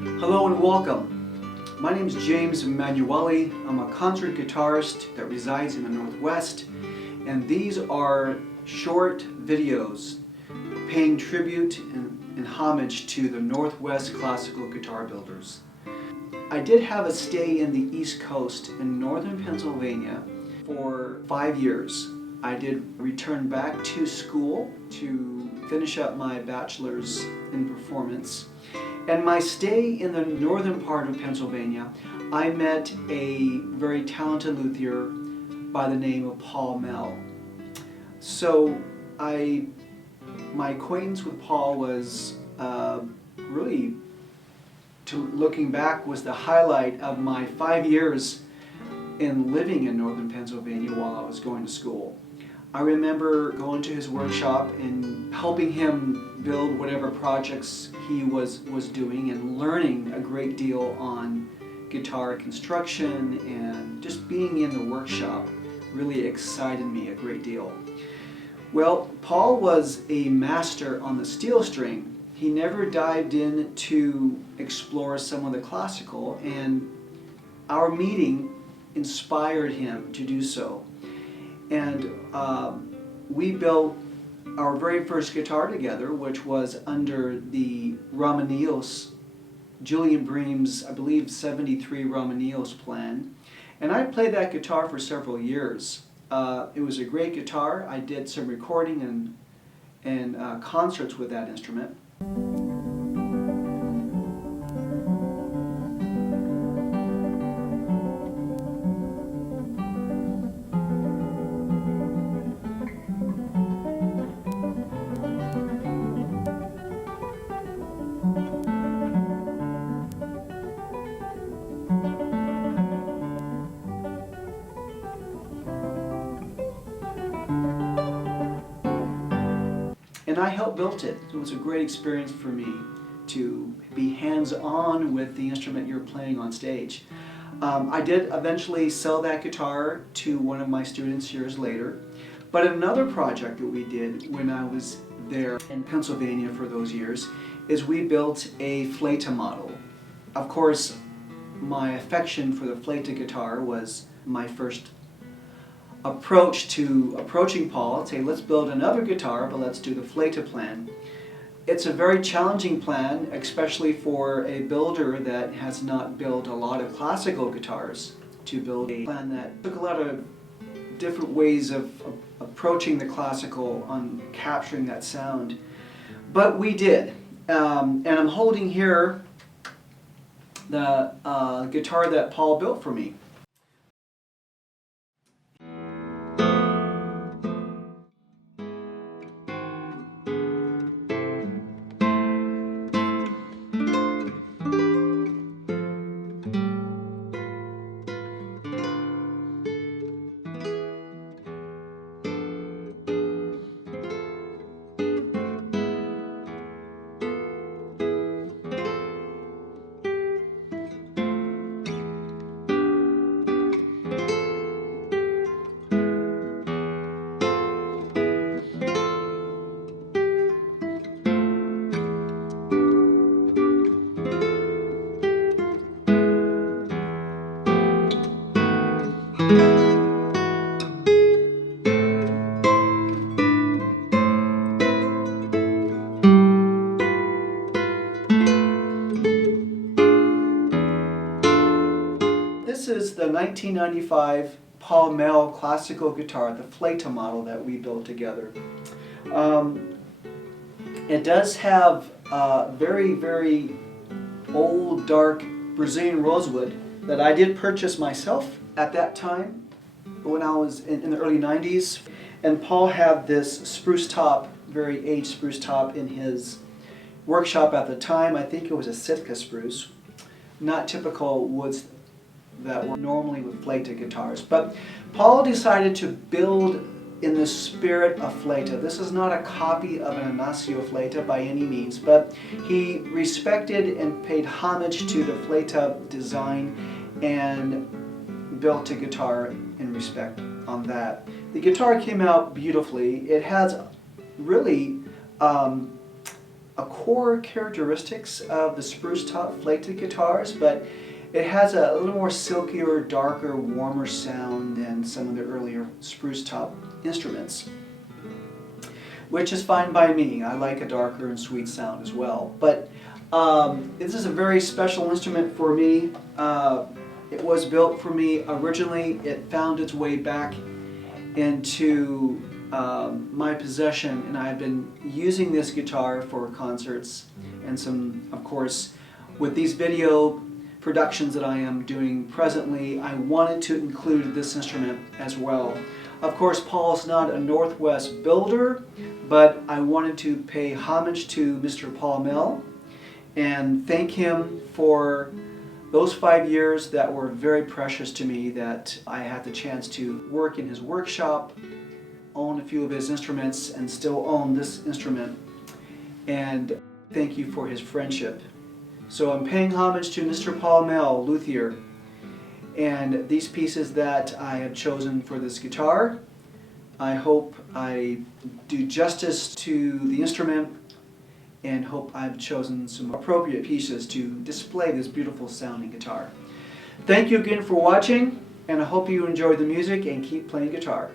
Hello and welcome. My name is James Emanuele. I'm a concert guitarist that resides in the Northwest, and these are short videos paying tribute and homage to the Northwest classical guitar builders. I did have a stay in the East Coast in northern Pennsylvania for 5 years. I did return back to school to finish up my bachelor's in performance. And my stay in the northern part of Pennsylvania, I met a very talented luthier by the name of Paul Mehl. So my acquaintance with Paul was really, looking back, was the highlight of my 5 years in living in northern Pennsylvania while I was going to school. I remember going to his workshop and helping him build whatever projects he was doing and learning a great deal on guitar construction, and just being in the workshop really excited me a great deal. Well, Paul was a master on the steel string. He never dived in to explore some of the classical, and our meeting inspired him to do so. And we built our very first guitar together, which was under the Romaneos, Julian Bream's, I believe, 73 Romaneos plan. And I played that guitar for several years. It was a great guitar. I did some recording and concerts with that instrument. And I helped build it. It was a great experience for me to be hands-on with the instrument you're playing on stage. I did eventually sell that guitar to one of my students years later. But another project that we did when I was there in Pennsylvania for those years is we built a Fleta model. Of course, my affection for the Fleta guitar was my first approach to approaching Paul. Say, let's build another guitar, but let's do the Fleta plan. It's a very challenging plan, especially for a builder that has not built a lot of classical guitars, to build a plan that took a lot of different ways of approaching the classical on capturing that sound. But we did. And I'm holding here the guitar that Paul built for me. This is the 1995 Paul Mehl classical guitar, the Fleta model that we built together. It does have very, very old, dark Brazilian rosewood that I did purchase myself at that time when I was in the early 90s. And Paul had this spruce top, very aged spruce top, in his workshop at the time. I think it was a Sitka spruce, not typical woods that were normally with Fleta guitars. But Paul decided to build in the spirit of Fleta. This is not a copy of an Inácio Fleta by any means, but he respected and paid homage to the Fleta design and built a guitar in respect on that. The guitar came out beautifully. It has really a core characteristics of the spruce top Fleta guitars, but it has a little more silkier, darker, warmer sound than some of the earlier spruce top instruments, which is fine by me. I like a darker and sweet sound as well. But this is a very special instrument for me. It was built for me originally. It found its way back into my possession, and I've been using this guitar for concerts and some, of course, with these video productions that I am doing presently, I wanted to include this instrument as well. Of course, Paul is not a Northwest builder, but I wanted to pay homage to Mr. Paul Mehl and thank him for those 5 years that were very precious to me, that I had the chance to work in his workshop, own a few of his instruments, and still own this instrument. And thank you for his friendship. So I'm paying homage to Mr. Paul Mehl, luthier, and these pieces that I have chosen for this guitar, I hope I do justice to the instrument and hope I've chosen some appropriate pieces to display this beautiful sounding guitar. Thank you again for watching, and I hope you enjoy the music and keep playing guitar.